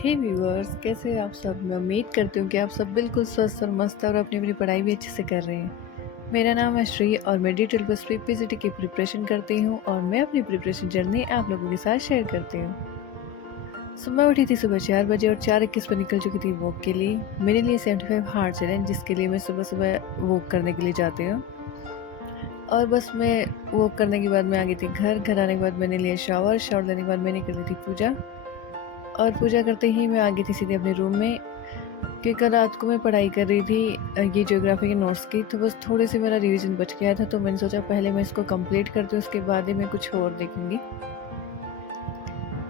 हे viewers, कैसे हैं आप सब। मैं उम्मीद करती हूँ कि आप सब बिल्कुल स्वस्थ और मस्त और अपनी अपनी पढ़ाई भी अच्छे से कर रहे हैं। मेरा नाम है श्री और मैं D12+ पीजीटी की प्रिपरेशन करती हूँ और मैं अपनी प्रिपरेशन जर्नी आप लोगों के साथ शेयर करती हूँ। सुबह उठी थी सुबह 4 बजे और 4:21 पर निकल चुकी थी वॉक के लिए। मेरे लिए 75 हार्ड चैलेंज, जिसके लिए मैं सुबह सुबह वॉक करने के लिए जाती हूँ। और बस मैं वॉक करने के बाद मैं आ गई थी घर आने के बाद मैंने लिया शावर लेने के बाद मैंने कर ली थी पूजा। और पूजा करते ही मैं आ गई थी सीधे अपने रूम में, क्योंकि कल रात को मैं पढ़ाई कर रही थी ये ज्योग्राफी के नोट्स की। तो बस थोड़े से मेरा रिवीजन बच गया था, तो मैंने सोचा पहले मैं इसको कंप्लीट करती हूँ, उसके बाद ही मैं कुछ और देखूँगी।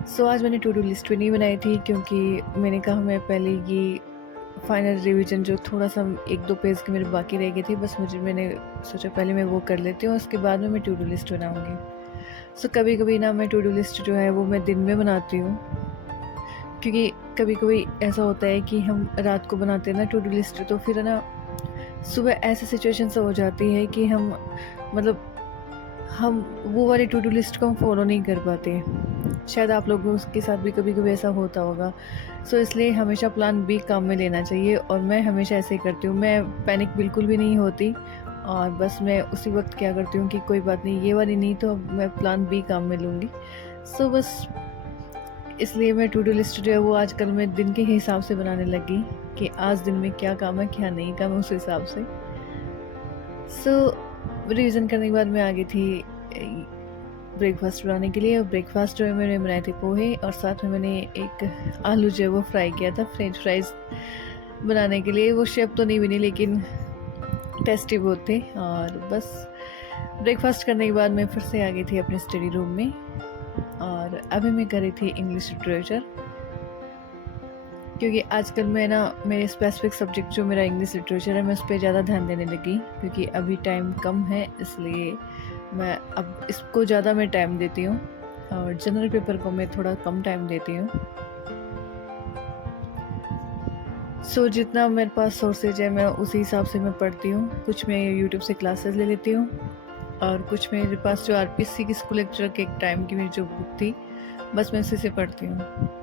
सो आज मैंने टू डू लिस्ट भी नहीं बनाई थी, क्योंकि मैंने कहा मैं पहले ये फाइनल रिवीजन जो थोड़ा सा 1-2 पेज के मेरे बाकी रह गए थे, बस मैंने सोचा पहले मैं वो कर लेती हूँ, उसके बाद में मैं टू डू लिस्ट बनाऊँगी। सो कभी कभी ना मैं टू डू लिस्ट जो है वो मैं दिन में बनाती हूँ, क्योंकि कभी कभी ऐसा होता है कि हम रात को बनाते हैं ना टू डू लिस्ट, तो फिर है ना सुबह ऐसी सिचुएशन से हो जाती है कि हम मतलब हम वो वाली टू डू लिस्ट को हम फॉलो नहीं कर पाते। शायद आप लोगों के साथ भी कभी कभी ऐसा होता होगा। सो इसलिए हमेशा प्लान बी काम में लेना चाहिए, और मैं हमेशा ऐसे ही करती हूँ। मैं पैनिक बिल्कुल भी नहीं होती, और बस मैं उसी वक्त क्या करती हूँ कि कोई बात नहीं, ये वाली नहीं तो अब मैं प्लान बी काम में लूँगी। सो बस इसलिए मैं टू डू लिस्ट जो है वो आजकल मैं दिन के हिसाब से बनाने लगी, कि आज दिन में क्या काम है क्या नहीं काम है, उस हिसाब से। सो रिवीजन करने के बाद मैं आ गई थी ब्रेकफास्ट बनाने के लिए। और ब्रेकफास्ट जो है मैंने बनाए थे पोहे, और साथ में मैंने एक आलू जो है वो फ्राई किया था फ्रेंच फ्राइज बनाने के लिए। वो शेप तो नहीं बनी, लेकिन टेस्टी बहुत थे। और बस ब्रेकफास्ट करने के बाद मैं फिर से आ गई थी अपने स्टडी रूम में, और अभी मैं कर रही थी इंग्लिश लिटरेचर, क्योंकि आजकल मैं ना मेरे स्पेसिफिक सब्जेक्ट जो मेरा इंग्लिश लिटरेचर है मैं उस पर ज़्यादा ध्यान देने लगी, क्योंकि अभी टाइम कम है, इसलिए मैं अब इसको ज़्यादा मैं टाइम देती हूँ, और जनरल पेपर को मैं थोड़ा कम टाइम देती हूँ। सो जितना मेरे पास सोर्सेज है मैं उसी हिसाब से मैं पढ़ती हूँ। कुछ मैं यूट्यूब से क्लासेस ले लेती हूँ, और कुछ मेरे पास जो RPSC की स्कूल लेक्चर के एक टाइम की मेरी जो बुक थी, बस मैं उसी से पढ़ती हूँ।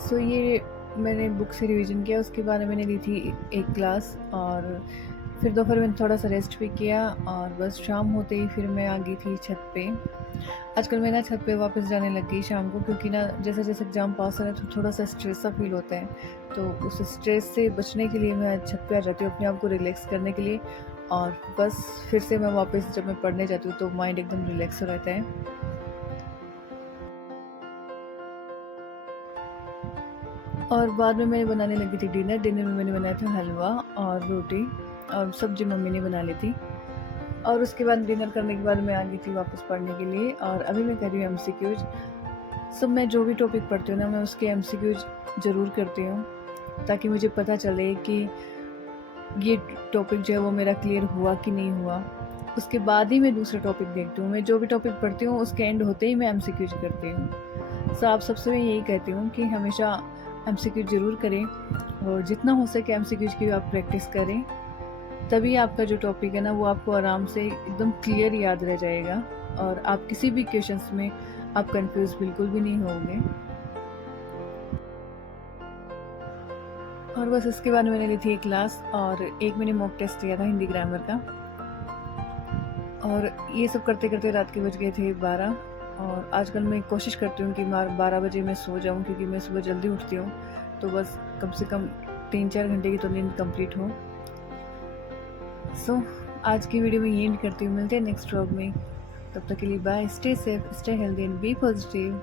सो ये मैंने बुक से रिवीजन किया, उसके बाद मैंने ली थी एक क्लास, और फिर दोपहर में थोड़ा सा रेस्ट भी किया, और बस शाम होते ही फिर मैं आ गई थी छत पे। आजकल मैं ना छत पे वापस जाने लग गई शाम को, क्योंकि ना जैसे जैसे एग्ज़ाम पास हो रहा है तो थोड़ा सा स्ट्रेस सा फील होता है। तो उस स्ट्रेस से बचने के लिए मैं छत पे आ जाती हूँ अपने आप को रिलैक्स करने के लिए, और बस फिर से मैं वापस जब मैं पढ़ने जाती हूँ तो माइंड एकदम रिलैक्स हो रहता है। और बाद में मैं बनाने लगी थी डिनर में मैंने बनाया था हलवा और रोटी, और सब्जी मम्मी ने बना ली थी। और उसके बाद डिनर करने के बाद मैं आ गई थी वापस पढ़ने के लिए, और अभी मैं कर रही हूँ MCQs। सब मैं जो भी टॉपिक पढ़ती हूँ ना मैं उसके MCQs ज़रूर करती हूँ, ताकि मुझे पता चले कि ये टॉपिक जो है वो मेरा क्लियर हुआ कि नहीं हुआ। उसके बाद ही मैं दूसरा टॉपिक देखती हूँ। मैं जो भी टॉपिक पढ़ती हूँ उसके एंड होते ही मैं MCQs करती हूँ। सो आप सबसे मैं यही कहती हूँ कि हमेशा MCQ ज़रूर करें, और जितना हो सके MCQs की भी आप प्रैक्टिस करें, तभी आपका जो टॉपिक है ना वो आपको आराम से एकदम क्लियर याद रह जाएगा, और आप किसी भी क्वेश्चंस में आप कंफ्यूज बिल्कुल भी नहीं होंगे। और बस इसके बाद मैंने ली थी एक क्लास, और एक मैंने मॉक टेस्ट दिया था हिंदी ग्रामर का। और ये सब करते करते रात के बज गए थे 12। और आजकल मैं कोशिश करती हूँ कि 12 बजे मैं सो जाऊँ, क्योंकि मैं सुबह जल्दी उठती हूँ, तो बस कम से कम 3-4 घंटे की तो नींद कंप्लीट हो। सो आज की वीडियो में ये एंड करती हूँ। मिलते हैं नेक्स्ट व्लॉग में, तब तक के लिए bye. Stay safe, stay healthy and be positive.